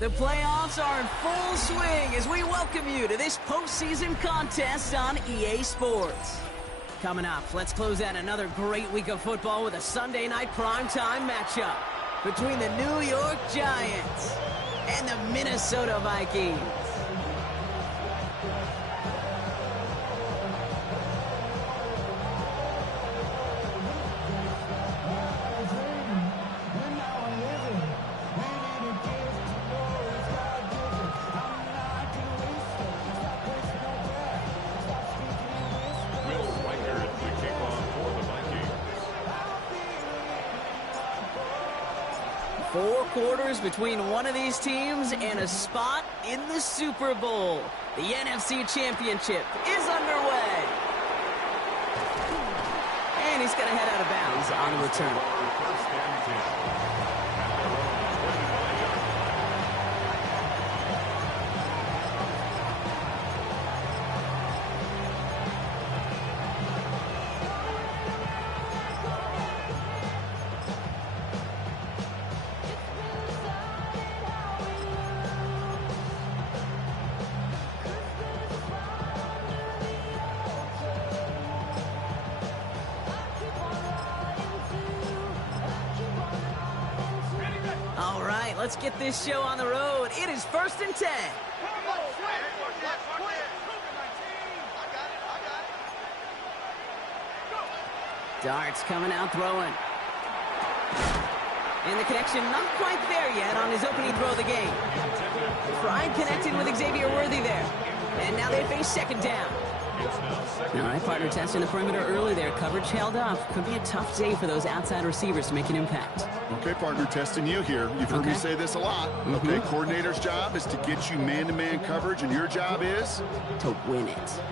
The playoffs are in full swing as we welcome you to this postseason contest on EA Sports. Coming up, let's close out another great week of football with a Sunday night primetime matchup between the New York Giants and the Minnesota Vikings. Four quarters between one of these teams and a spot in the Super Bowl. The NFC Championship is underway. And he's going to head out of bounds on the return. Let's get this show on the road. It is 1st and 10. Darts coming out throwing. And the connection not quite there yet on his opening throw of the game. Pride connecting with Xavier Worthy there. And now they face second down. All right, partner testing the perimeter early there. Coverage held up. Could be a tough day for those outside receivers to make an impact. Okay, partner, testing you here. You've heard me say this a lot. Okay, coordinator's job is to get you man-to-man coverage, and your job is? To win it.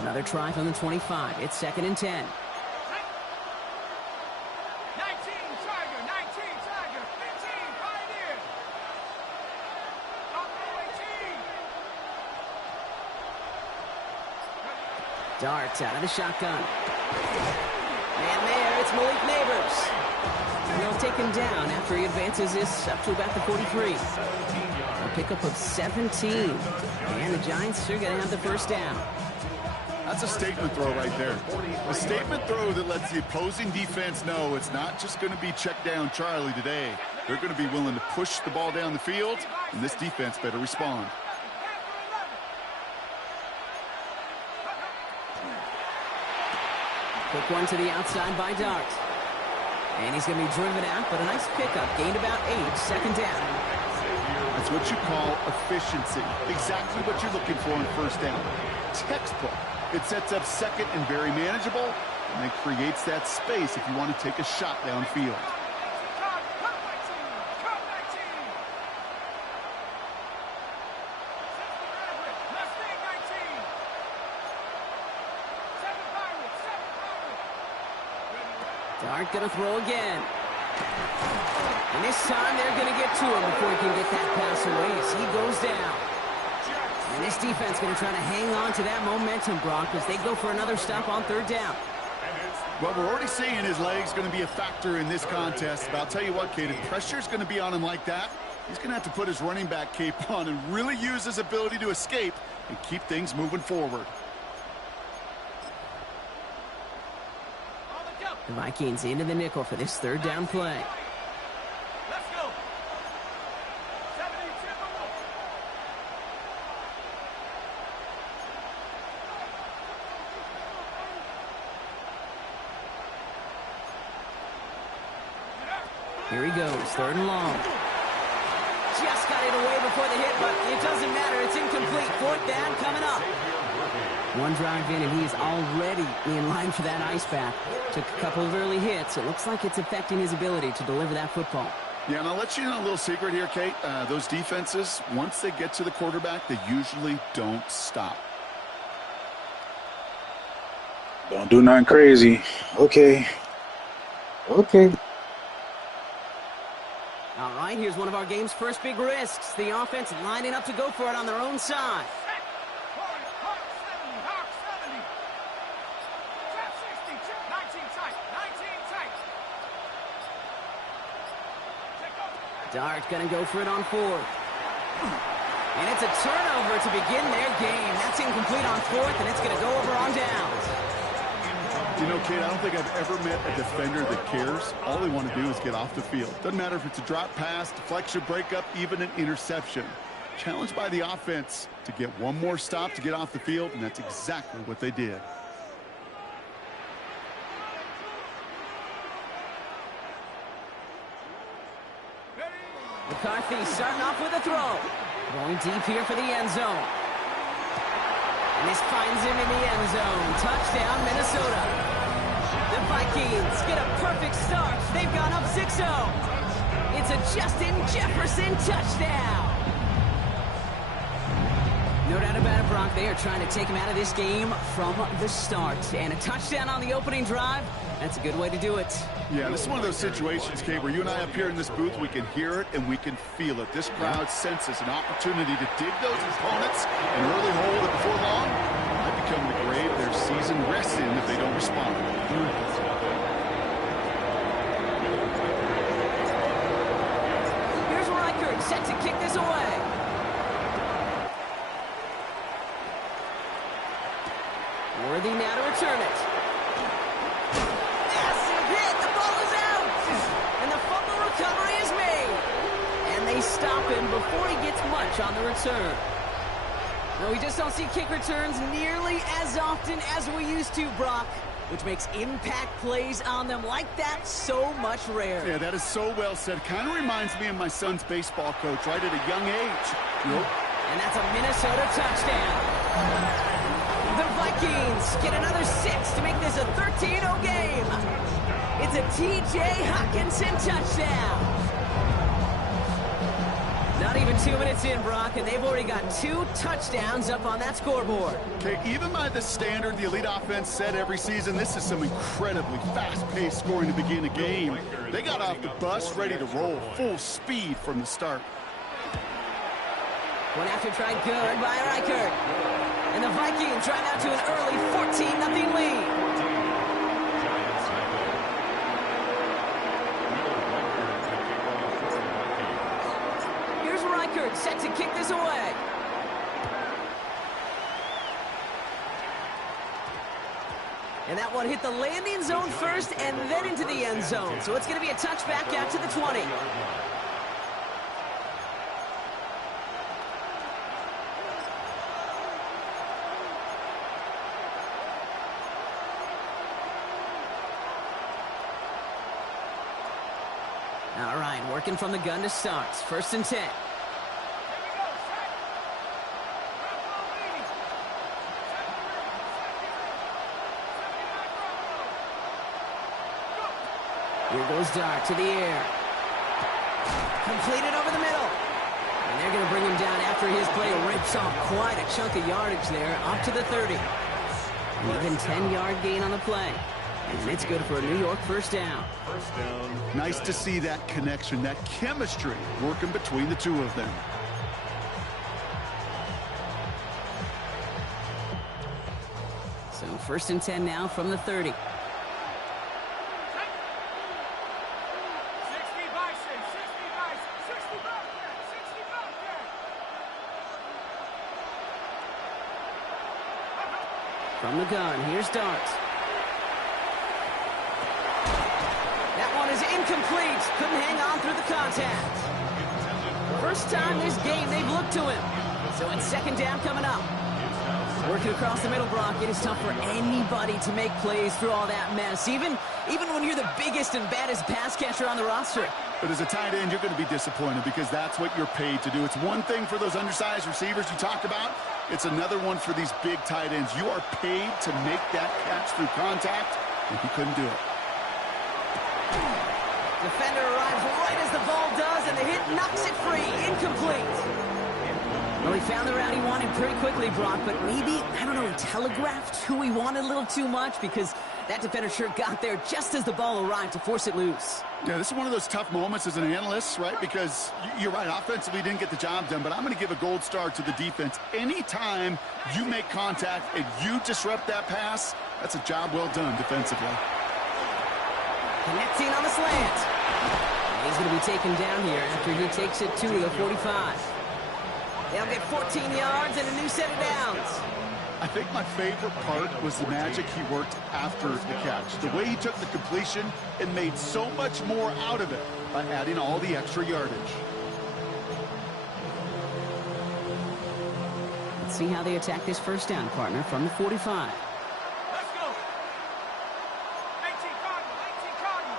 Another try from the 25. It's 2nd and 10. 19, Tiger, 19, Tiger, 15, Pioneer. Darts out of the shotgun. And there, it's Malik Neighbors. He'll take him down after he advances this up to about the 43. A pickup of 17. And the Giants are going to have the first down. That's a statement throw right there. A statement throw that lets the opposing defense know it's not just going to be check down Charlie today. They're going to be willing to push the ball down the field, and this defense better respond. Quick one to the outside by Dart. And he's going to be driven out, but a nice pickup. Gained about 8, 2nd down. That's what you call efficiency. Exactly what you're looking for in 1st down. Textbook. It sets up 2nd and very manageable, and it creates that space if you want to take a shot downfield. Dart going to throw again. And this time they're going to get to him before he can get that pass away as he goes down. And this defense going to try to hang on to that momentum, Brock, as they go for another stop on 3rd down. Well, we're already seeing his legs going to be a factor in this contest. But I'll tell you what, Kate, if pressure's going to be on him like that, he's going to have to put his running back cape on and really use his ability to escape and keep things moving forward. The Vikings into the nickel for this 3rd down play. Let's go. 72. Here he goes, 3rd and long. Just got it away before the hit, but it doesn't matter. It's incomplete. 4th down coming up. One drive in, and he is already in line for that ice bath. Took a couple of early hits. It looks like it's affecting his ability to deliver that football. Yeah, and I'll let you know a little secret here, Kate. Those defenses, once they get to the quarterback, they usually don't stop. Don't do nothing crazy. Okay. Okay. All right, here's one of our game's first big risks. The offense lining up to go for it on their own side. Dart going to go for it on 4th. And it's a turnover to begin their game. That's incomplete on fourth, and it's going to go over on downs. You know, Kate, I don't think I've ever met a defender that cares. All they want to do is get off the field. Doesn't matter if it's a drop pass, deflection, breakup, even an interception. Challenged by the offense to get one more stop to get off the field, and that's exactly what they did. McCarthy starting off with a throw. Going deep here for the end zone. And this finds him in the end zone. Touchdown, Minnesota. The Vikings get a perfect start. They've gone up 6-0. It's a Justin Jefferson touchdown. No doubt about it, Brock. They are trying to take him out of this game from the start. And a touchdown on the opening drive, that's a good way to do it. Yeah, this is one of those situations, Kate, where you and I up here in this booth, we can hear it and we can feel it. This crowd senses an opportunity to dig those opponents an early hole that before long might become the grave their season rests in if they don't respond. Here's Reichert set to kick this away. Worthy now to return it. Massive hit. The ball is out. And the fumble recovery is made. And they stop him before he gets much on the return. No, we just don't see kick returns nearly as often as we used to, Brock, which makes impact plays on them like that so much rarer. Yeah, that is so well said. Kind of reminds me of my son's baseball coach right at a young age. Nope. And that's a Minnesota touchdown. The Vikings get another 6 to make this a 13-0 game. It's a T.J. Hockenson touchdown. Not even 2 minutes in, Brock, and they've already got 2 touchdowns up on that scoreboard. Okay, even by the standard the elite offense set every season, this is some incredibly fast-paced scoring to begin a game. They got off the bus ready to roll full speed from the start. One after try good by Reichert. And the Vikings drive out to an early 14-0 lead. Here's Reichert set to kick this away. And that one hit the landing zone first and then into the end zone. So it's going to be a touchback out to the 20. All right, working from the gun to start. 1st and 10. Here goes Dart to the air. Completed over the middle. And they're going to bring him down after his play rips off quite a chunk of yardage there, up to the 30. An even 10-yard gain on the play. And it's good for a New York first down. Nice to see that connection, that chemistry working between the two of them. So 1st and 10 now from the 30. 60 Bison, 60 Bison, 60 Bobcat, 60 Bobcat. From the gun, here's Dart. That one is incomplete. Couldn't hang on through the contact. First time this game they've looked to him. So it's 2nd down coming up. Working across the middle, Brock, it is tough for anybody to make plays through all that mess, even when you're the biggest and baddest pass catcher on the roster. But as a tight end, you're going to be disappointed because that's what you're paid to do. It's one thing for those undersized receivers you talked about. It's another one for these big tight ends. You are paid to make that catch through contact, and he couldn't do it. Defender arrives right as the ball does, and the hit knocks it free. Incomplete. Well, he found the route he wanted pretty quickly, Brock, but maybe, I don't know, he telegraphed who he wanted a little too much because that defender sure got there just as the ball arrived to force it loose. Yeah, this is one of those tough moments as an analyst, right? Because you're right, offensively didn't get the job done, but I'm going to give a gold star to the defense. Anytime you make contact and you disrupt that pass, that's a job well done defensively. Connecting on the slant. And he's going to be taken down here after he takes it to the 45. They'll get 14 yards and a new set of downs. I think my favorite part was the magic he worked after the catch. The way he took the completion and made so much more out of it by adding all the extra yardage. Let's see how they attack this first down, partner, from the 45. Let's go. 18 Cardinal, 18 Cardinal.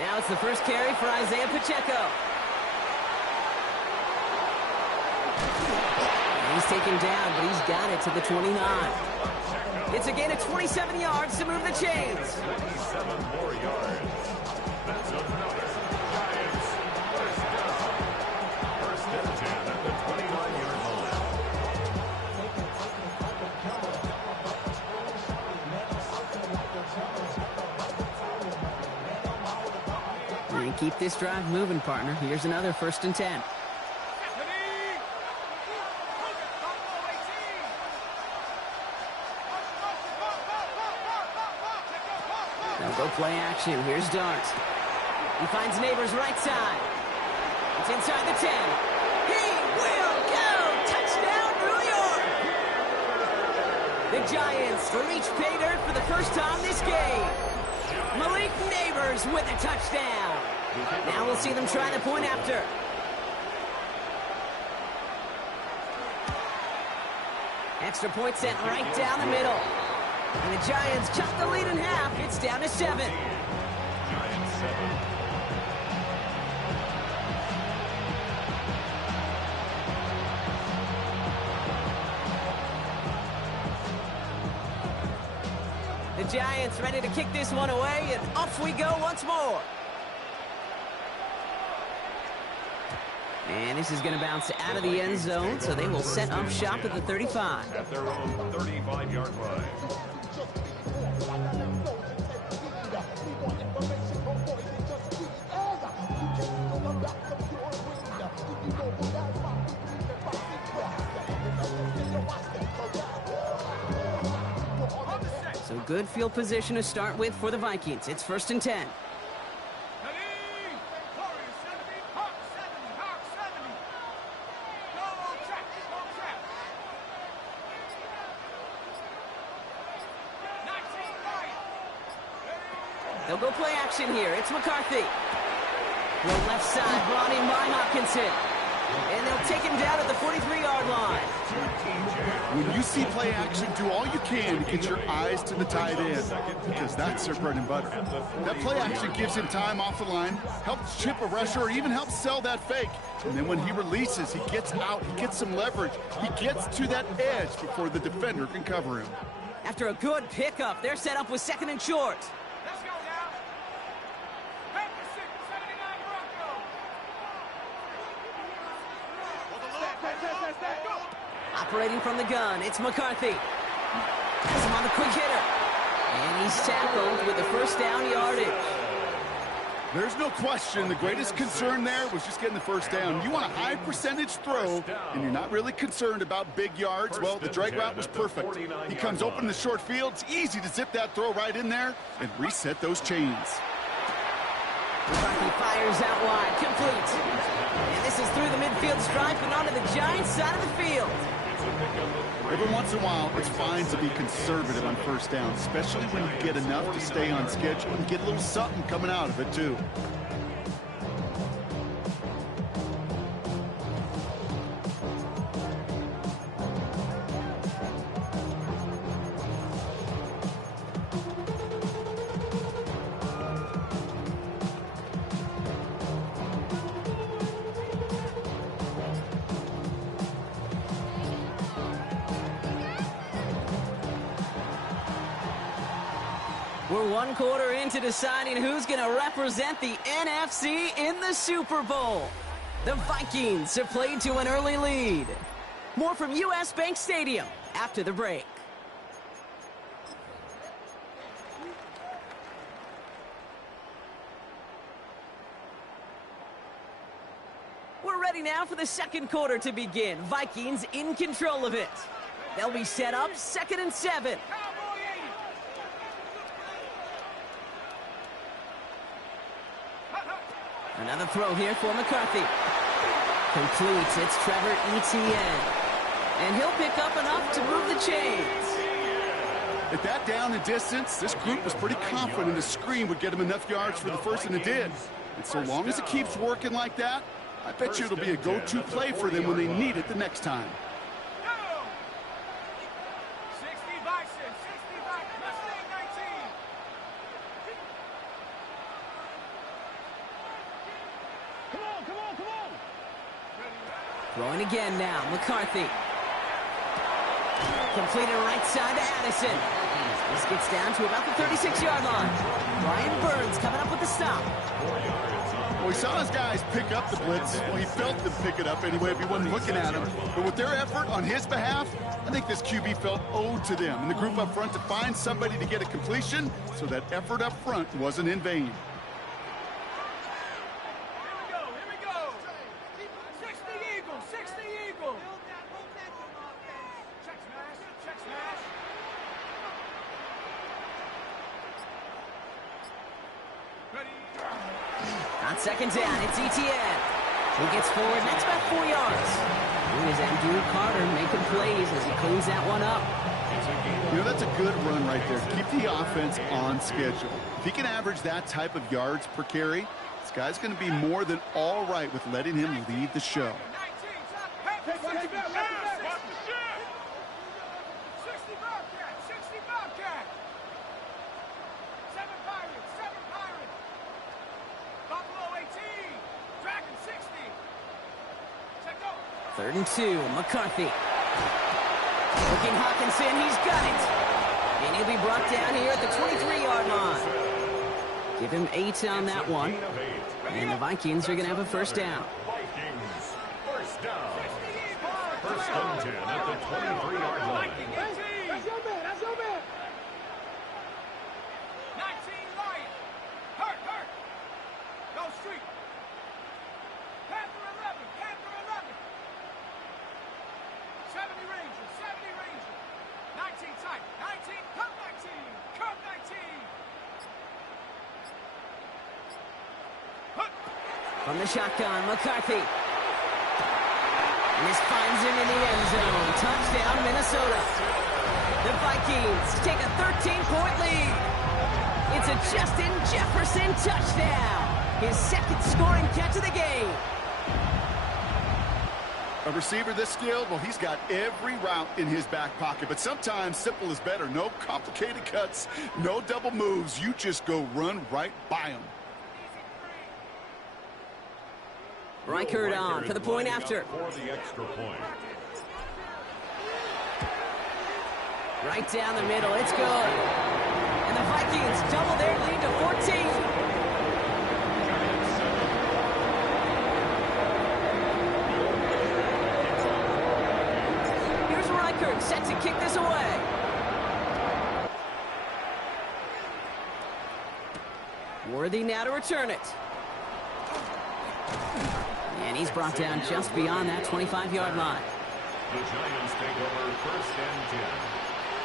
Now it's the first carry for Isaiah Pacheco. He's taken down, but he's got it to the 29. It's a gain of 27 yards to move the chains. 27 more yards. That's another Giants first down. First and 10 at the 29-yard line. And keep this drive moving, partner. Here's another first and 10. They'll go play action. Here's Dart. He finds Neighbors right side. It's inside the 10. He will go! Touchdown, New York! The Giants reach pay dirt for the first time this game. Malik Neighbors with a touchdown. Now we'll see them try the point after. Extra point sent right down the middle. And the Giants cut the lead in half. It's down to 7. Giants 7. The Giants ready to kick this one away, and off we go once more. And this is going to bounce out of the end zone, so they will set up shop at the 35. At their own 35-yard line. So good field position to start with for the Vikings. It's first and 10. They'll go play action here. It's McCarthy. The left side brought in by Hopkinson. And they'll take him down at the 43-yard line. When you see play action, do all you can to get your eyes to the tight end, because that's their bread and butter. That play action gives him time off the line, helps chip a rusher, or even helps sell that fake. And then when he releases, he gets out, he gets some leverage. He gets to that edge before the defender can cover him. After a good pickup, they're set up with second and short. Let's go now. Back to 79 Bronco. Operating from the gun, it's McCarthy. Has him on the quick hitter. And he's tackled with the first down yardage. There's no question the greatest concern there was just getting the first down. You want a high percentage throw, and you're not really concerned about big yards. Well, the drag route was perfect. He comes open in the short field. It's easy to zip that throw right in there and reset those chains. McCarthy fires out wide, complete. And this is through the midfield stripe and onto the Giants side of the field. Every once in a while, it's fine to be conservative on first down, especially when you get enough to stay on schedule and get a little something coming out of it, too. We're one quarter into deciding who's going to represent the NFC in the Super Bowl. The Vikings have played to an early lead. More from U.S. Bank Stadium after the break. We're ready now for the second quarter to begin. Vikings in control of it. They'll be set up second and 7. Another throw here for McCarthy. Completes. It's Trevor Etienne. And he'll pick up enough to move the chains. At that down and distance, this group was pretty confident a screen would get him enough yards for the first, and it did. And so long as it keeps working like that, I bet you it'll be a go-to play for them when they need it the next time. Go! 60 Vikings, 60 Vikings, Mustang 19. Come on, come on, come on. Throwing again now. McCarthy. Completed right side to Addison. This gets down to about the 36-yard line. Brian Burns coming up with the stop. Well, he saw his guys pick up the blitz. Well, he felt them pick it up anyway if he wasn't looking at him. But with their effort on his behalf, I think this QB felt owed to them and the group up front to find somebody to get a completion so that effort up front wasn't in vain. Here we go. 60 Eagles, 60 Eagles. Check smash, check smash. Ready. On second down, it's Etienne. He gets forward, next about 4 yards. Here is Abdul Carter making plays as he cleans that one up. You know, that's a good run right there. Keep the offense on schedule. If he can average that type of yards per carry, this guy's going to be more than all right with letting him lead the show. 60 Bobcat, 60 Bobcat. 7 Pirates, 7 Pirates. Buffalo 18, Dragon 60. Check go. 3rd and 2, McCarthy. Looking Hawkinson, he's got it. And he'll be brought down here at the 23-yard line. Give him 8 on that one. And the Vikings are going to have a first down. Vikings, first down. First and 10 at the 23-yard line. That's your man, that's your man. 19 Lion. Hurt. Go street. Panther 11, Panther 11. 70 Ranger, 70 Ranger. 19 tight, 19, come 19, come 19. Hut. From the shotgun, McCarthy. And this finds him in the end zone. Touchdown, Minnesota. The Vikings take a 13-point lead. It's a Justin Jefferson touchdown. His second scoring catch of the game. A receiver this skilled, well, he's got every route in his back pocket. But sometimes simple is better. No complicated cuts, no double moves. You just go run right by him. Reichert on for the point after. For the extra point. Right down the middle, it's good. And the Vikings double their lead to 14. Here's Reichert set to kick this away. Worthy now to return it. And he's brought down just beyond that 25-yard line. The Giants take over first and 10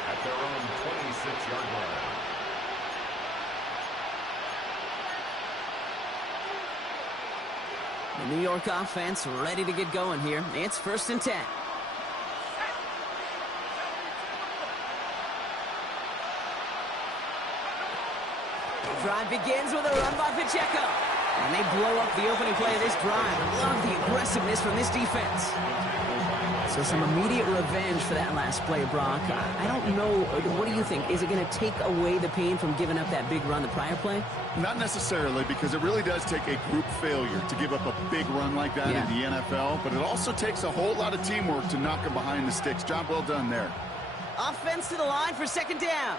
at their own 26-yard line. The New York offense ready to get going here. It's first and 10. The drive begins with a run by Pacheco. And they blow up the opening play of this drive. I love the aggressiveness from this defense. So some immediate revenge for that last play, Brock. I don't know. What do you think? Is it going to take away the pain from giving up that big run the prior play? Not necessarily, because it really does take a group failure to give up a big run like that in the NFL. But it also takes a whole lot of teamwork to knock them behind the sticks. Job well done there. Offense to the line for second down.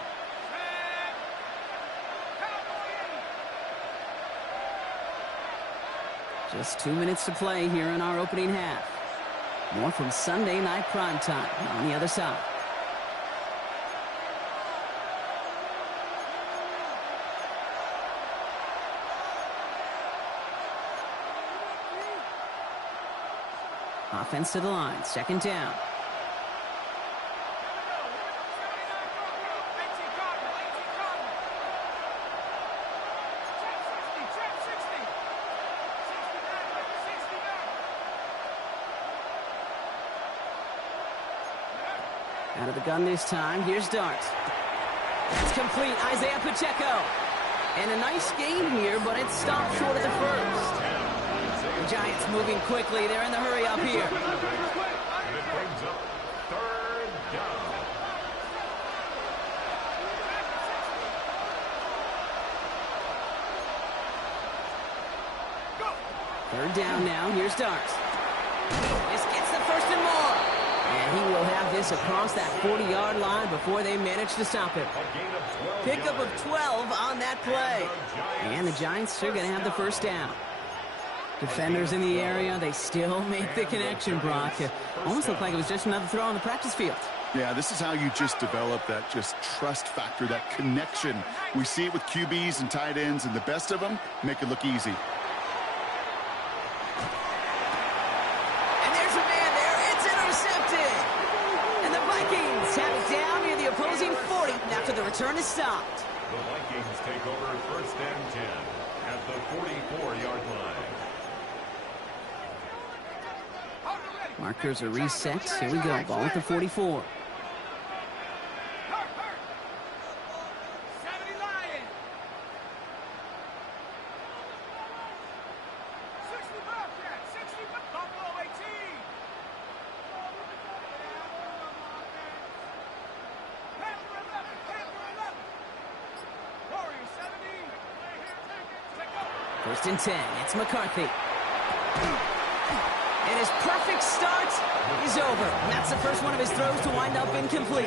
Just 2 minutes to play here in our opening half. More from Sunday Night Primetime on the other side. Offense to the line, second down. Out of the gun this time. Here's Dart. It's complete. Isaiah Pacheco. And a nice game here, but it's stopped short of the first. The Giants moving quickly. They're in the hurry up here. And it brings up third down. Third down now. Here's Dart. This gets the first and more. And he will have this across that 40-yard line before they manage to stop him. A gain of 12 Pickup of yards. 12 on that play. And the Giants are going to have the first down. Defenders in the area, they still make the connection, Brock. It almost looked like it was just another throw on the practice field. Yeah, this is how you just develop that just trust factor, that connection. We see it with QBs and tight ends, and the best of them make it look easy. And there's a man there. It's intercepted. And the Vikings have it down near the opposing 40 after the return is stopped. The Vikings take over first and 10 at the 44-yard line. Markers are reset. Here we go. Ball at the 44. First and 10. It's McCarthy. And his perfect start is over. That's the first one of his throws to wind up incomplete.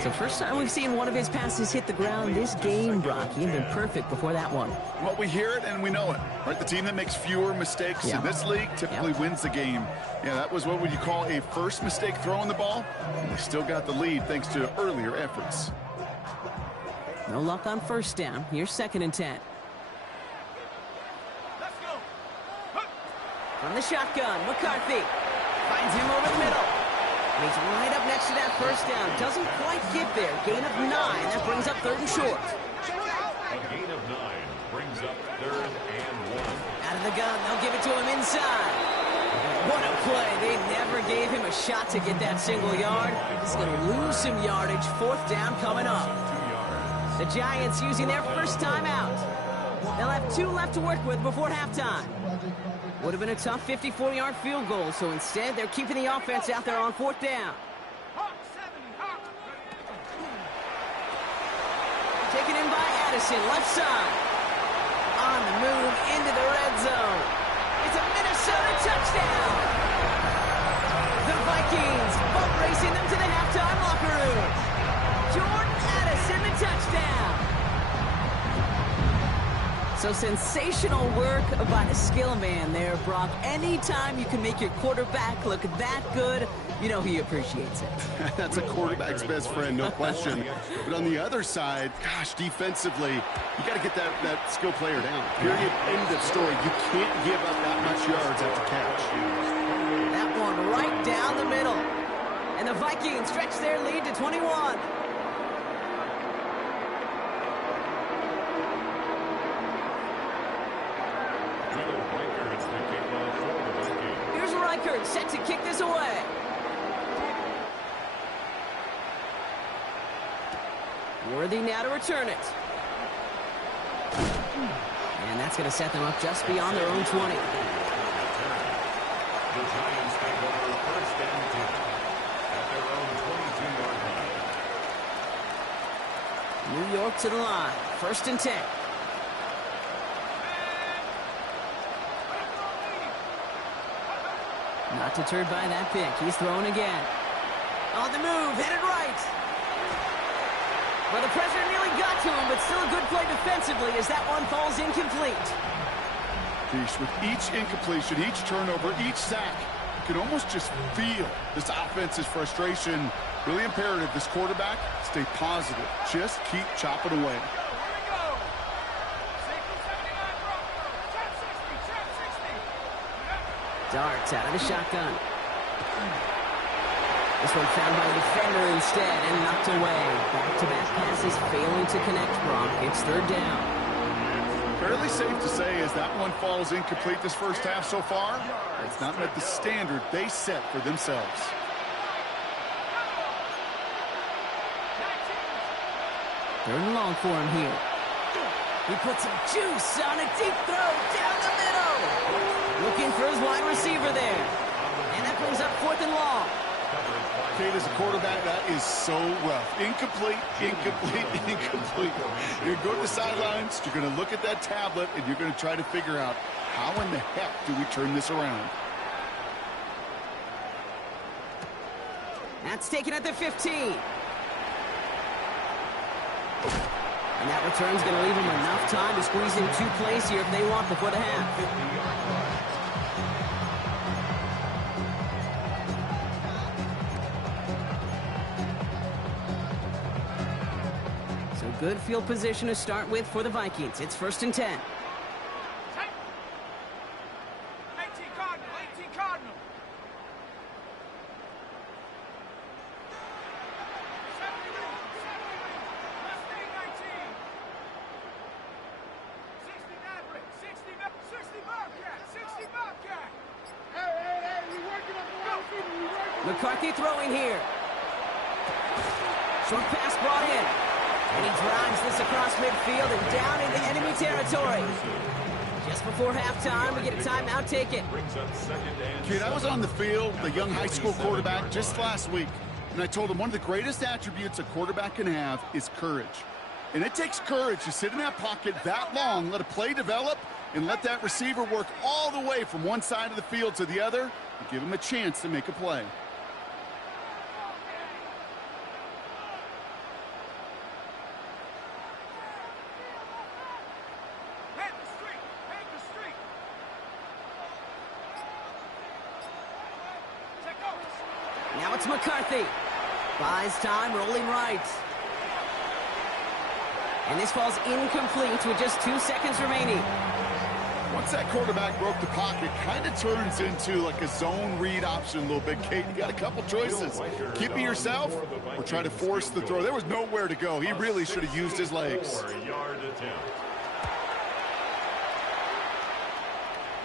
So first time we've seen one of his passes hit the ground this game, Brock. He had been perfect before that one. Well, we hear it and we know it. Right? The team that makes fewer mistakes in this league typically wins the game. Yeah, that was what would you call a first mistake throwing the ball. And they still got the lead thanks to earlier efforts. No luck on first down. Here's second and 10. From the shotgun, McCarthy finds him over the middle. And he's right up next to that first down. Doesn't quite get there. Gain of 9. That brings up third and short. A gain of 9 brings up third and 1. Out of the gun, they'll give it to him inside. What a play. They never gave him a shot to get that single yard. He's going to lose some yardage. Fourth down coming up. 2 yards. The Giants using their first timeout. They'll have 2 left to work with before halftime. Would have been a tough 54-yard field goal, so instead they're keeping the offense out there on fourth down. Taken in by Addison, left side. On the move into the red zone. It's a Minnesota touchdown. The Vikings boat racing them to the halftime locker room. Jordan Addison, the touchdown. So sensational work by the skill man there, Brock. Anytime you can make your quarterback look that good, you know he appreciates it. That's a quarterback's best friend, no question. But on the other side, gosh, defensively, you got to get that skill player down. Period. End of story. You can't give up that much yards after catch. That one right down the middle. And the Vikings stretch their lead to 21. Here's Reichert set to kick this away. Worthy now to return it. And that's going to set them up just beyond their own 20. The Giants take over first and 10 at their own 22-yard line. New York to the line. First and 10. Not deterred by that pick. He's throwing again. On the move, headed right. Well, the pressure nearly got to him, but still a good play defensively as that one falls incomplete. Gosh, with each incompletion, each turnover, each sack, you can almost just feel this offense's frustration. Really imperative, this quarterback, stay positive. Just keep chopping away. Darts out of the shotgun. This one found by the defender instead and knocked away. Back-to-back passes failing to connect, Brock. It's third down. Fairly safe to say as that one falls incomplete this first half so far, it's not met the standard they set for themselves. Third and long for him here. He puts some juice on a deep throw down the middle. Looking for his wide receiver there. And that brings up 4th and long. Kate, as a quarterback, that is so rough. Incomplete, incomplete, incomplete. You're going to go to the sidelines, you're going to look at that tablet, and you're going to try to figure out how in the heck do we turn this around. That's taken at the 15. And that return's going to leave them enough time to squeeze in 2 plays here if they want before the half. So good field position to start with for the Vikings. It's 1st and 10. 18 Cardinal, 18 Cardinal. 70 Bobcat. Hey, we working up the wide receiver. McCarthy throwing here. Short pass brought in. And he drives this across midfield and down into enemy territory. Just before halftime, we get a timeout taken. Kid, I was on the field, the young high school quarterback, just last week. And I told him one of the greatest attributes a quarterback can have is courage. And it takes courage to sit in that pocket that long, let a play develop, and let that receiver work all the way from one side of the field to the other, and give him a chance to make a play. Now it's McCarthy. Buys time, rolling right. And this falls incomplete with just 2 seconds remaining. Once that quarterback broke the pocket, kind of turns into like a zone read option a little bit, Kate. You got a couple choices. Keep it yourself or try to force the throw. There was nowhere to go. He really should have used his legs.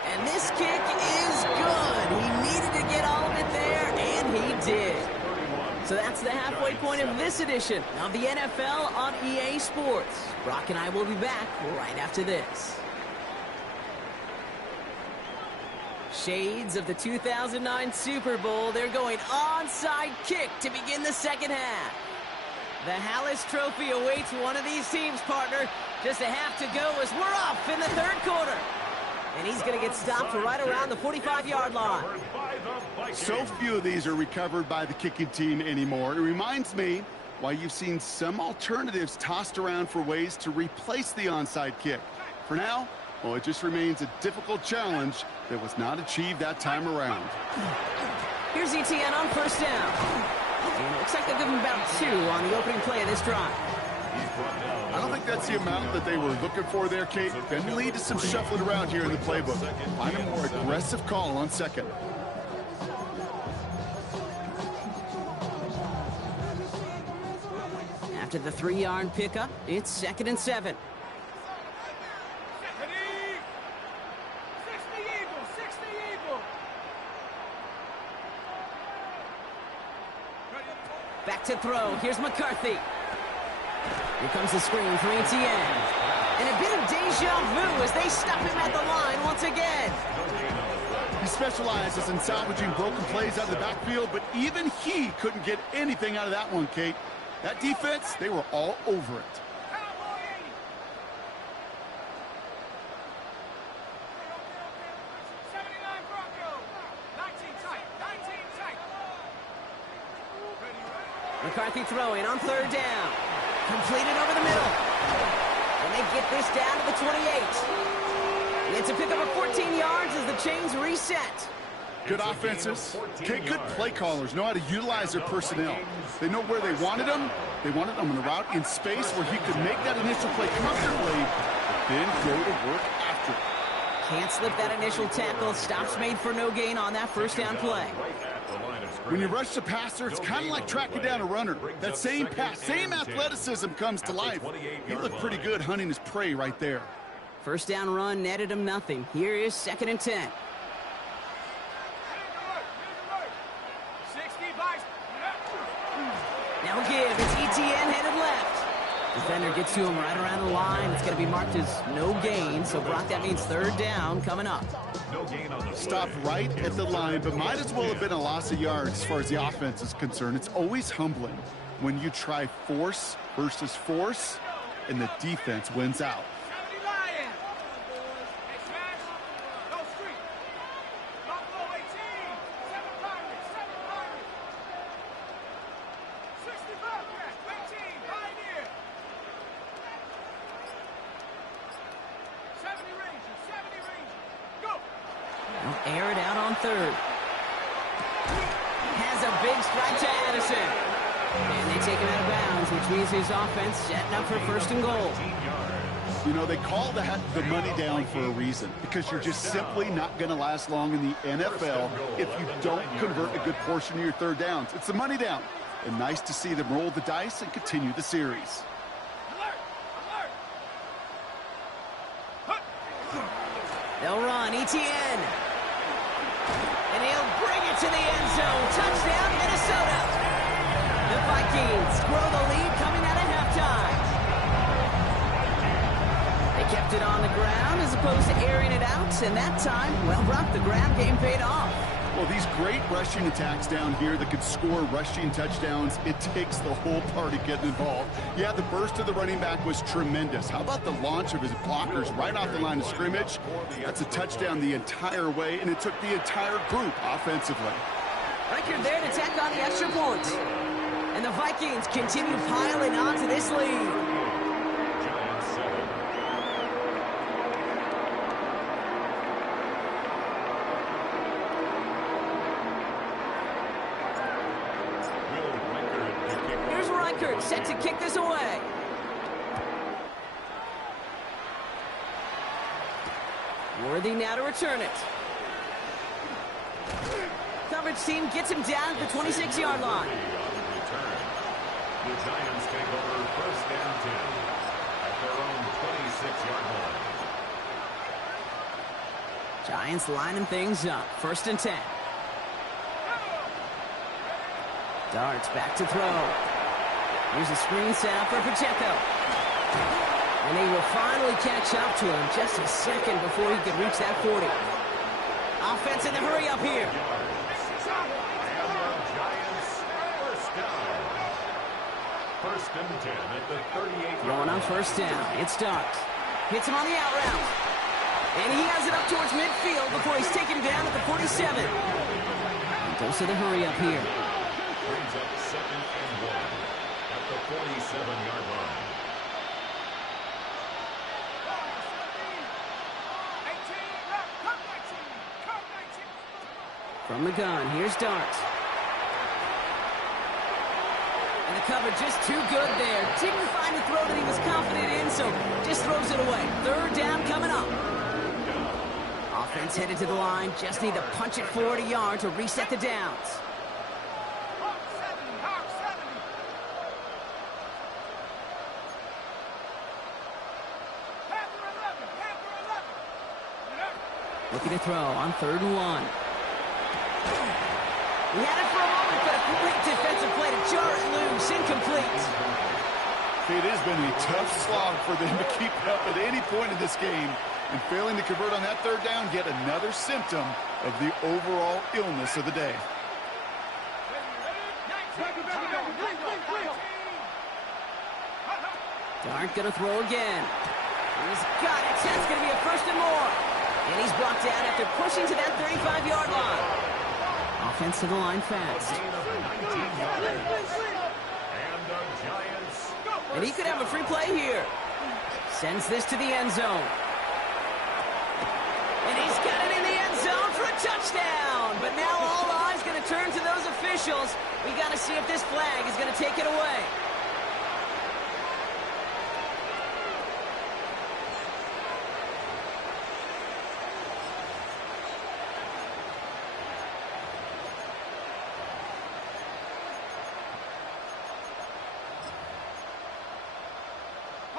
And this kick is good. He needed to get all of it there, and he did. So that's the halfway point of this edition of the NFL on EA Sports. Brock and I will be back right after this. Shades of the 2009 Super Bowl. They're going onside kick to begin the second half. The Hallis Trophy awaits one of these teams, partner. Just a half to go as we're off in the third quarter. And he's going to get stopped right around the 45-yard line. So few of these are recovered by the kicking team anymore. It reminds me why you've seen some alternatives tossed around for ways to replace the onside kick. For now, well, it just remains a difficult challenge that was not achieved that time around. Here's ETN on first down. And it looks like they'll give him about 2 on the opening play of this drive. I don't think that's the amount that they were looking for there, Kate. Can lead to some shuffling around here in the playbook. Find a more aggressive call on second. After the 3-yard pickup, it's 2nd and 7. 60 Eagles. Back to throw. Here's McCarthy. Here comes the screen for ETN. And a bit of deja vu as they stop him at the line once again. He specializes in salvaging broken plays out of the backfield, but even he couldn't get anything out of that one, Kate. That defense, they were all over it. Cowboy 79 Broncos. 19 tight. McCarthy throwing on third down. Completed over the middle. And they get this down to the 28. It's a pickup of 14 yards as the chains reset. Good offenses. Okay, good play callers know how to utilize their personnel. They know where they wanted them. They wanted them on the route in space where he could make that initial play comfortably, then go to work after it. Can't slip that initial tackle. Stops made for no gain on that first down play. When you rush the passer, it's kind of like tracking down a runner. That same pass, same athleticism comes to life. He looked pretty good hunting his prey right there. First down run netted him nothing. Here is 2nd and 10. 60 buys. Now give. It's ETN headed left. Defender gets to him right around the line. It's going to be marked as no gain. So, Brock, that means third down coming up. No gain on the Stopped right at the line, but might as well have been a loss of yards as far as the offense is concerned. It's always humbling when you try force versus force, and the defense wins out. 70 Lions. Hey, smash. No street. Buffalo 18. 7 Pirates. 7 Pirates. 60 Bobcats. 18. Pioneer. 70 Rangers. 70 Rangers. Go. They'll air it out on third. Has a big strike to Addison. And they take him out of bounds, which means his offense setting up for first and goal. You know, they call that the money down for a reason, because you're just simply not going to last long in the NFL if you don't convert a good portion of your third downs. It's the money down. And nice to see them roll the dice and continue the series. Alert. Alert. They'll run, ETN. And he'll bring it to the end zone. Touchdown, Minnesota. The Vikings grow the lead coming out of halftime. They kept it on the ground as opposed to airing it out, and that time, well, Brock, the grab game paid off. Well, these great rushing attacks down here that could score rushing touchdowns, it takes the whole party getting involved. Yeah, the burst of the running back was tremendous. How about the launch of his blockers right off the line of scrimmage? That's a touchdown the entire way, and it took the entire group offensively. Record there to tack on the extra point. And the Vikings continue piling on to this lead. Giants 7. Will Reichard to kick off. Here's Reichard set to kick this away. Worthy now to return it. Coverage team gets him down at the 26-yard line. The Giants take over first and 10 at their own 26-yard line. Giants lining things up. First and 10. Darts back to throw. Here's a screen set up for Pacheco. And he will finally catch up to him just a second before he could reach that 40. Offense in the hurry up here. First and 10 at the 38. Throwing on first down. It's Darts. Hits him on the out route. And he has it up towards midfield before he's taken down at the 47. He goes to the hurry up here. Brings up second and 1 at the 47-yard line. 18. Come 19. Come 19. From the gun, here's Darts. And the cover just too good there. Didn't find a throw that he was confident in, so just throws it away. Third down coming up. Offense headed to the line. Just need to punch it 40 yards to reset the downs. Hawk 70. Hawk 70. Panther 11. Panther 11. Looking to throw on third and 1. He had it for a moment, but a quick defensive play to jar it loose. Incomplete. It has been a tough slog for them to keep up at any point in this game. And failing to convert on that third down, yet another symptom of the overall illness of the day. Dart gonna throw again. He's got it. That's gonna be a first and more. And he's brought down after pushing to that 35-yard line. Offense to the line fast. Gain of 19 yards. And the Giants. And he could have a free play here. Sends this to the end zone. And he's got it in the end zone for a touchdown. But now all eyes going to turn to those officials. We got to see if this flag is going to take it away.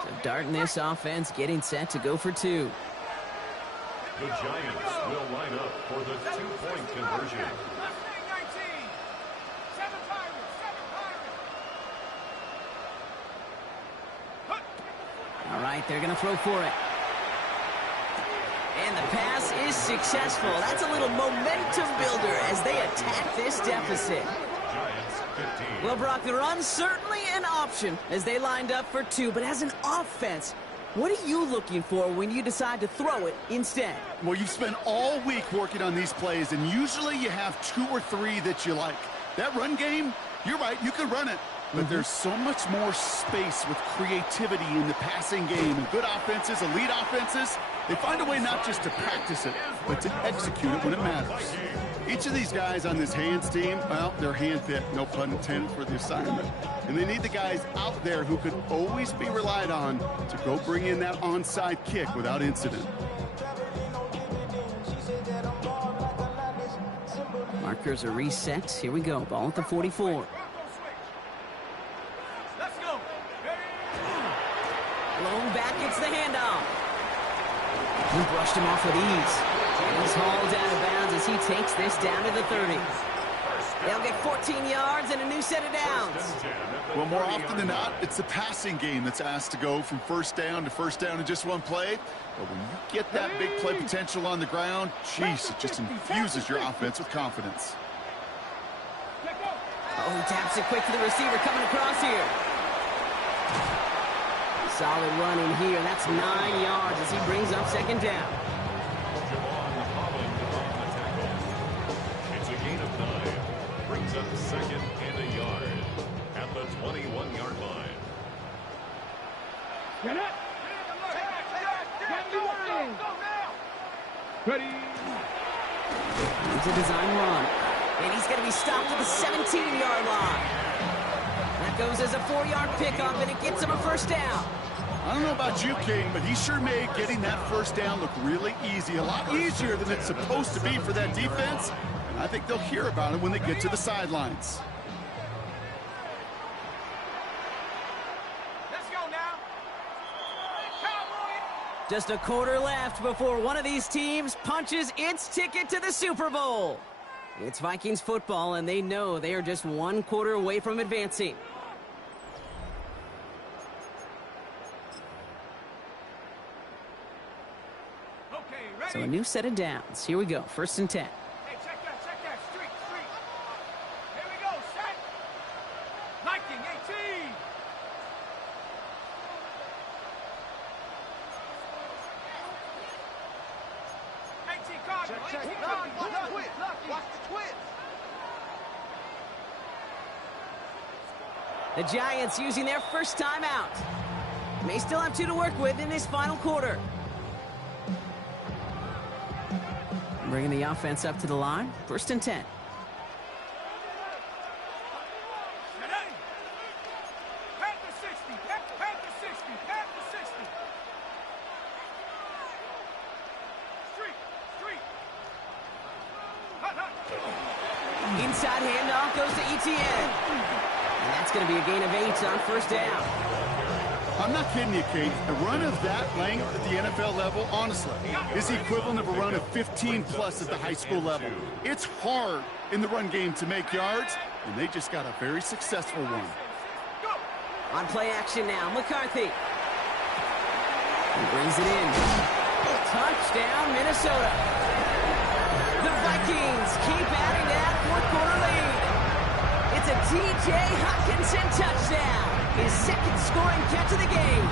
So darting this offense, getting set to go for two. The Giants will line up for the two-point conversion. Mustang 19. 7 Pirates. 7 Pirates. right, they're going to throw for it. And the pass is successful. That's a little momentum builder as they attack this deficit. Giants 15. Well, Brock, the run's certainly an option as they lined up for 2. But as an offense, what are you looking for when you decide to throw it instead? Well, you've spent all week working on these plays, and usually you have 2 or 3 that you like. That run game, you're right, you can run it. But there's so much more space with creativity in the passing game. And good offenses, elite offenses, they find a way not just to practice it, but to execute it when it matters. Each of these guys on this hands team, well, they're handpicked, no pun intended, for the assignment. And they need the guys out there who can always be relied on to go bring in that onside kick without incident. Markers are reset. Here we go. Ball at the 44. Let's go. Blown back, it's the handoff. He brushed him off with ease. And he's hauled out of bounds as he takes this down to the 30. They'll get 14 yards and a new set of downs. Well, more often than not, it's the passing game that's asked to go from first down to first down in just one play. But when you get that big play potential on the ground, geez, it just infuses your offense with confidence. Oh, he taps it quick to the receiver coming across here. Solid run in here. That's 9 yards as he brings up second down. It's a gain of 9. Brings up second and a yard at the 21-yard line. Get it. Ready. It's a design run. And he's going to be stopped at the 17-yard line. That goes as a 4-yard pickup, and it gets him a first down. I don't know about you, King, but he sure made getting that first down look really easy. A lot easier than it's supposed to be for that defense. And I think they'll hear about it when they get to the sidelines. Let's go now. Cowboy. Just a quarter left before one of these teams punches its ticket to the Super Bowl. It's Vikings football, and they know they are just 1 quarter away from advancing. Okay, ready. So a new set of downs. Here we go. 1st and 10. Hey, check that. Street. Here we go, set. Viking 18. Cardinal. Check. Watch the twist. The Giants using their first time out. May still have 2 to work with in this final quarter. Bringing the offense up to the line. 1st and 10. Inside handoff goes to ETN. And that's going to be a gain of 8 on first down. I'm not kidding you, Kate. A run of that length at the NFL level, honestly, is the equivalent of a run of 15-plus at the high school level. It's hard in the run game to make yards, and they just got a very successful one. On play action now, McCarthy. He brings it in. Touchdown, Minnesota. The Vikings keep adding to that 4th quarter lead. It's a T.J. Hockenson touchdown. His 2nd scoring catch of the game.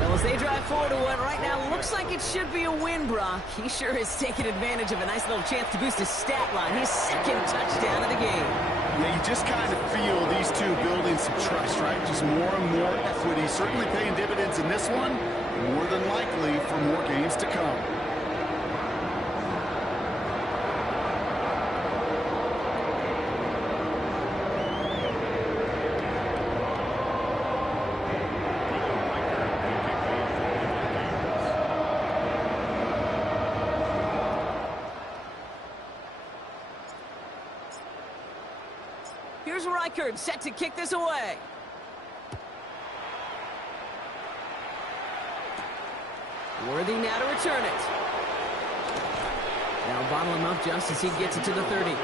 Well, as they drive forward to what right now looks like it should be a win, Brock. He sure has taken advantage of a nice little chance to boost his stat line. His 2nd touchdown of the game. Yeah, you just kind of feel these two building some trust, right? Just more and more equity. Certainly paying dividends in this one, more than likely for more games to come. Here's Reichard set to kick this away. Worthy now to return it. Now bottle him up just as he gets it to the 30. The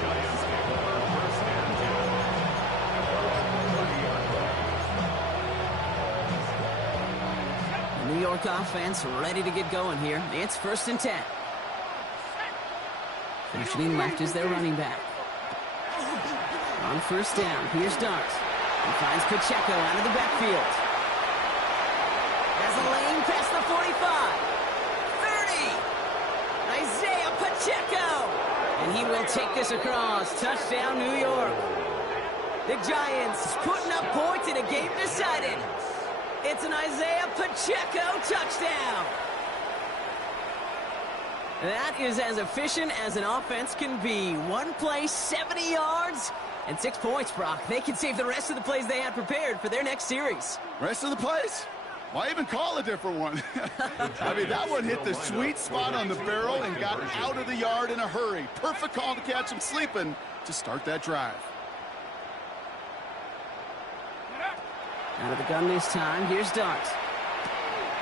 Giants take over 1st and 10. New York offense ready to get going here. It's 1st and 10. Finishing left is their running back. On 1st down, here's Darks. He finds Pacheco out of the backfield. Has a lane past the 45. 30. Isaiah Pacheco. And he will take this across. Touchdown, New York. The Giants putting up points in a game decided. It's an Isaiah Pacheco touchdown. That is as efficient as an offense can be. One play, 70 yards, and 6 points, Brock. They can save the rest of the plays they had prepared for their next series. Rest of the plays? Why even call a different one? I mean, that one hit the sweet spot on the barrel and got out of the yard in a hurry. Perfect call to catch him sleeping to start that drive. Out of the gun this time, here's Darks.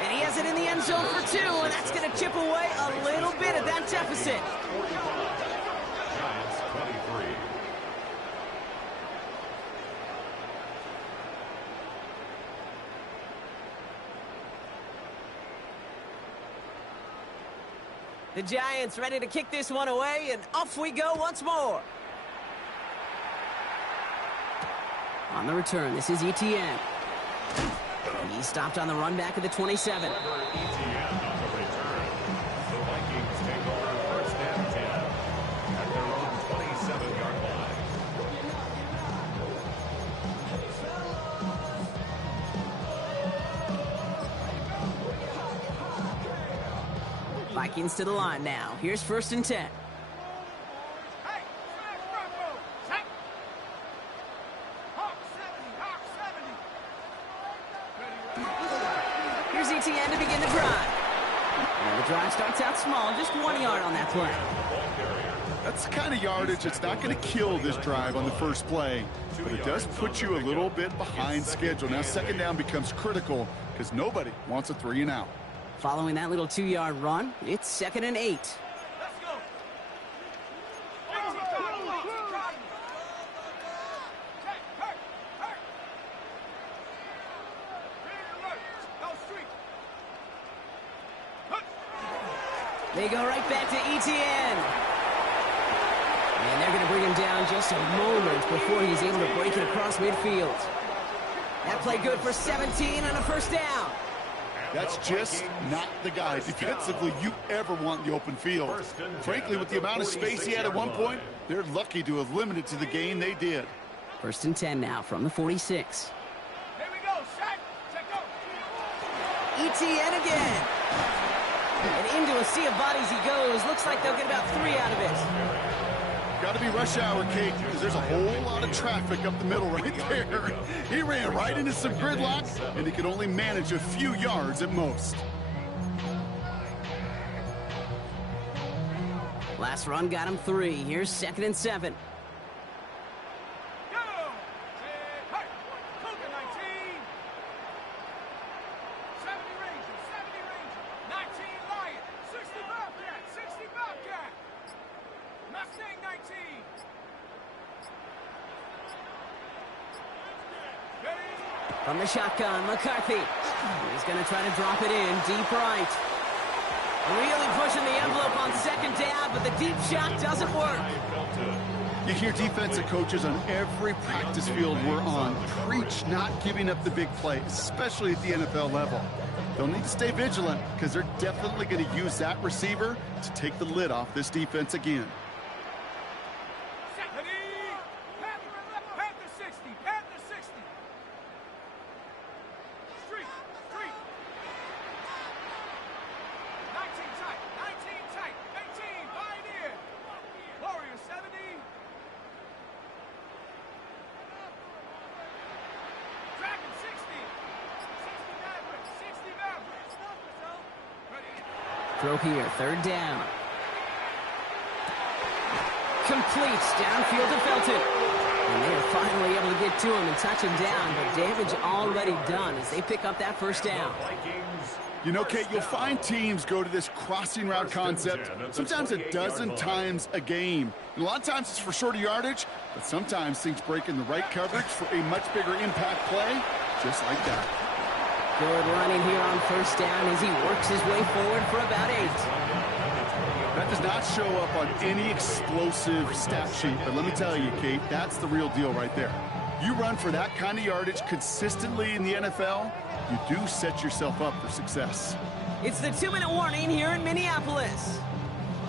And he has it in the end zone for 2, and that's going to chip away a little bit of that deficit. Giants 23. The Giants ready to kick this one away, and off we go once more. On the return, this is ETN. He stopped on the run back of the 27. ETN on the return. The Vikings take over 1st and 10 at their own 27-yard line. Vikings to the line now. Here's 1st and 10. Hey, smash Bravo. Set. Hawk 70. Here's ETN to begin the drive. And the drive starts out small, just 1 yard on that play. That's the kind of yardage that's not going to kill this drive on the first play, but it does put you a little bit behind schedule. Now 2nd down becomes critical because nobody wants a 3 and out. Following that little 2-yard run, it's 2nd and 8. Let's go. 18 Cotton. Hurt. Ready to work. Go street. They go right back to ETN. And they're going to bring him down just a moment before he's able to break it across midfield. That play good for 17 on a 1st down. That's just not the guy defensively you ever want in the open field. Frankly, with the amount of space he had at one point, they're lucky to have limited to the gain they did. 1st and 10 now from the 46. Here we go. Set. Check go. ETN again. And into a sea of bodies he goes. Looks like they'll get about 3 out of it. Got to be rush hour, Kate, because there's a whole lot of traffic up the middle right there. He ran right into some gridlock, and he could only manage a few yards at most. Last run got him 3. Here's 2nd and 7. Go. Hurt. Cougar 19. 70 Ranger. 19 Lion. 60 Bobcat. 60 Bobcat. Mustang 19. Ready? From the shotgun, McCarthy. He's going to try to drop it in deep right. Really pushing the envelope on 2nd down, but the deep shot doesn't work. You hear defensive coaches on every practice field we're on preach not giving up the big play, especially at the NFL level. They'll need to stay vigilant because they're definitely going to use that receiver to take the lid off this defense again. Ready? Panther 60. Panther 60. Street. 19 tight. 19 tight. 18. Pioneer. Warrior 70. Dragon 60. 60 Maverick. 60 Maverick. Ready? Throw here, 3rd down. Completes downfield to Felton. And they are finally able to get to him and touch him down, but damage already done as they pick up that 1st down. You know, Kate, you'll find teams go to this crossing route concept sometimes a dozen times a game. And a lot of times it's for shorter yardage, but sometimes things break in the right coverage for a much bigger impact play, just like that. Good running here on first down as he works his way forward for about 8. That does not show up on any explosive stat sheet, but let me tell you, Kate, that's the real deal right there. You run for that kind of yardage consistently in the NFL, you do set yourself up for success. It's the 2-minute warning here in Minneapolis.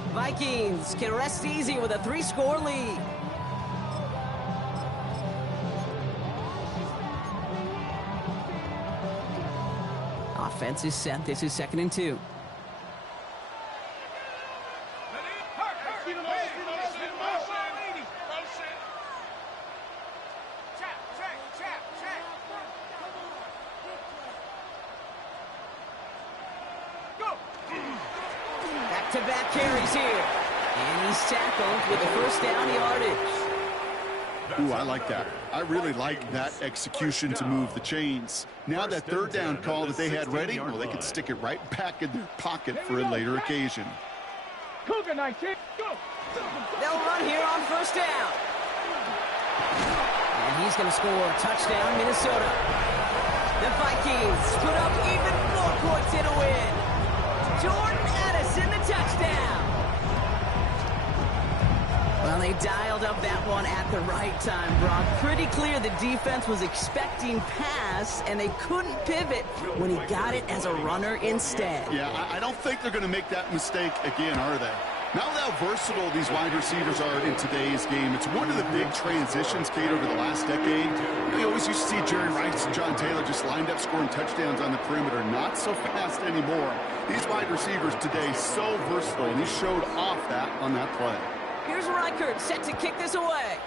Vikings can rest easy with a 3-score lead. Offense is set. This is 2nd and 2. Back-to-back carries here. And he's tackled with the first down yardage. Ooh, I like that. I really like that execution to move the chains. Now that 3rd down call that they had ready, well, they could stick it right back in their pocket for a later occasion. Cougar 19, go! They'll run here on first down. And he's going to score a touchdown, Minnesota. The Vikings put up even more points in a win. Jordan Addison, the touchdown. Well, they dialed up that one at the right time, Brock. Pretty clear the defense was expecting pass, and they couldn't pivot when he got it as a runner instead. Yeah, I don't think they're going to make that mistake again, are they? Now how versatile these wide receivers are in today's game. It's one of the big transitions, Kate, over the last decade. We always used to see Jerry Rice and John Taylor just lined up scoring touchdowns on the perimeter. Not so fast anymore. These wide receivers today so versatile, and he showed off that on that play. Here's Reichert set to kick this away.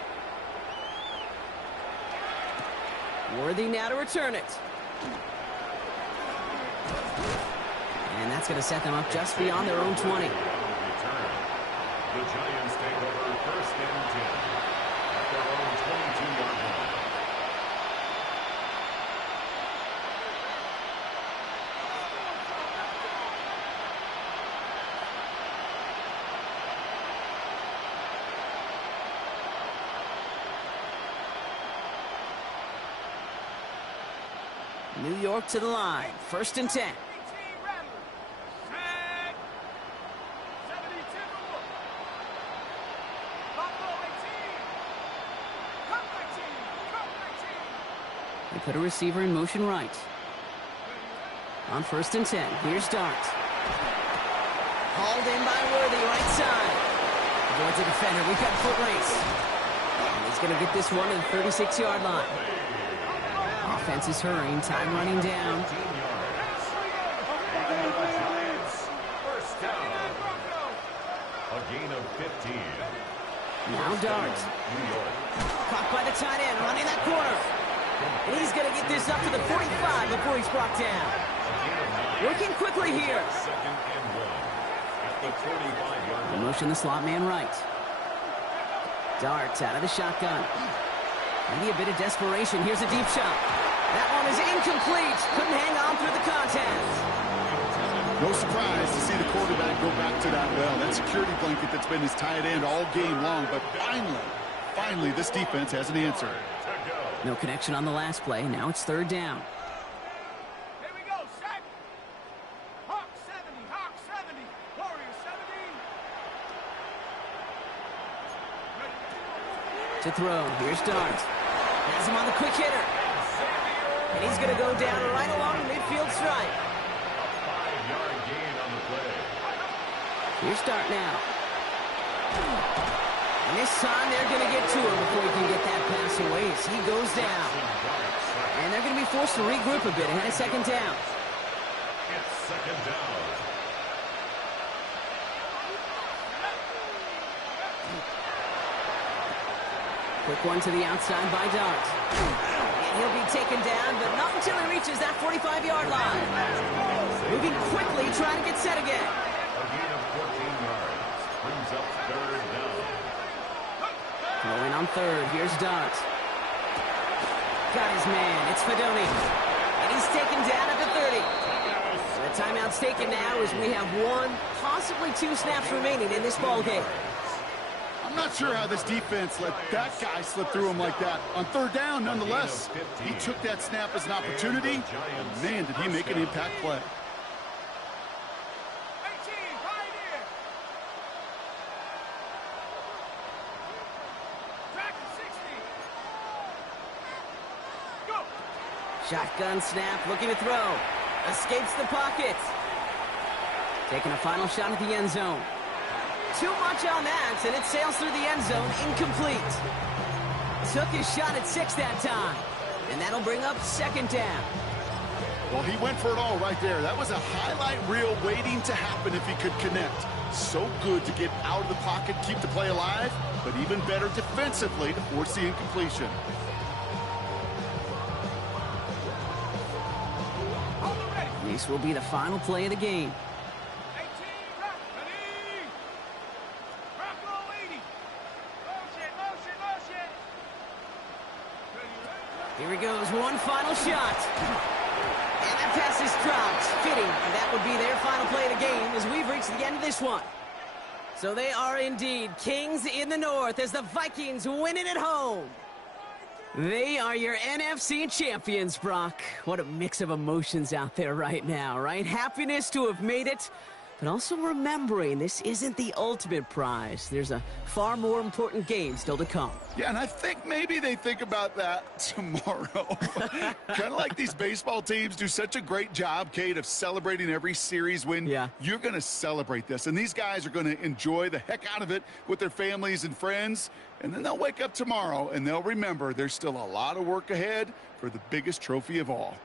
Worthy now to return it. And that's going to set them up just beyond their own 20. The Giants take over 1st and 10 at their own 22-yard line. New York to the line. 1st and 10. They put a receiver in motion right. On 1st and 10, here's Dart. Hauled in by Worthy, right side. Avoids a defender. We've got foot race. And he's going to get this one to the 36-yard line. Offense is hurrying. Time running down. First down. A gain of 15. Now Dart. Caught by the tight end, running that corner. And he's going to get this up to the 45 before he's brought down. Working quickly here. 2nd and 1 at the 45-yard line. Motion the slot man right. Dart out of the shotgun. Maybe a bit of desperation. Here's a deep shot. That one is incomplete. Couldn't hang on through the contest. No surprise to see the quarterback go back to that well. That security blanket that's been his tight end all game long. But finally, this defense has an answer. No connection on the last play. Now it's 3rd down. Here we go, set. Hawk 70, Hawk 70, Warrior 70. To throw. Here's Dart. Has him on the quick hitter. And he's going to go down right along the midfield stripe. A 5-yard gain on the play. Here's Dart now. And this time they're going to get to him before he can get that pass away as he goes down. And they're going to be forced to regroup a bit ahead of 2nd down. It's 2nd down. Quick one to the outside by Dart. And he'll be taken down, but not until he reaches that 45-yard line. Moving quickly, trying to get set again. A gain of 14 yards brings up 3rd down. Going on 3rd, here's Dart. Got his man, it's Fedoni. And he's taken down at the 30. The timeout's taken now as we have 1, possibly 2 snaps remaining in this ball game. I'm I'm not sure how this defense let that guy slip through him like that. On third down, nonetheless, he took that snap as an opportunity. And man, did he make an impact play. 18, Pioneer. Track to 60. Go. Shotgun snap, looking to throw. Escapes the pocket. Taking a final shot at the end zone. Too much on that, and it sails through the end zone, incomplete. Took his shot at 6 that time, and that'll bring up second down. Well, he went for it all right there. That was a highlight reel waiting to happen if he could connect. So good to get out of the pocket, keep the play alive, but even better defensively to force the incompletion. Hold it ready. This will be the final play of the game. 18, rock. Ready. Rock roll 80. Motion, motion, motion. Ready, ready. Here he goes, one final shot. And that pass is dropped. Fitting, that would be their final play of the game as we've reached the end of this one. So they are indeed kings in the north as the Vikings win it at home. They are your NFC champions, Brock. What a mix of emotions out there right now, right? Happiness to have made it, but also remembering this isn't the ultimate prize. There's a far more important game still to come. Yeah, and I think maybe they think about that tomorrow. Kind of like these baseball teams do such a great job, Kate, of celebrating every series win. Yeah. You're going to celebrate this, and these guys are going to enjoy the heck out of it with their families and friends, and then they'll wake up tomorrow, and they'll remember there's still a lot of work ahead for the biggest trophy of all.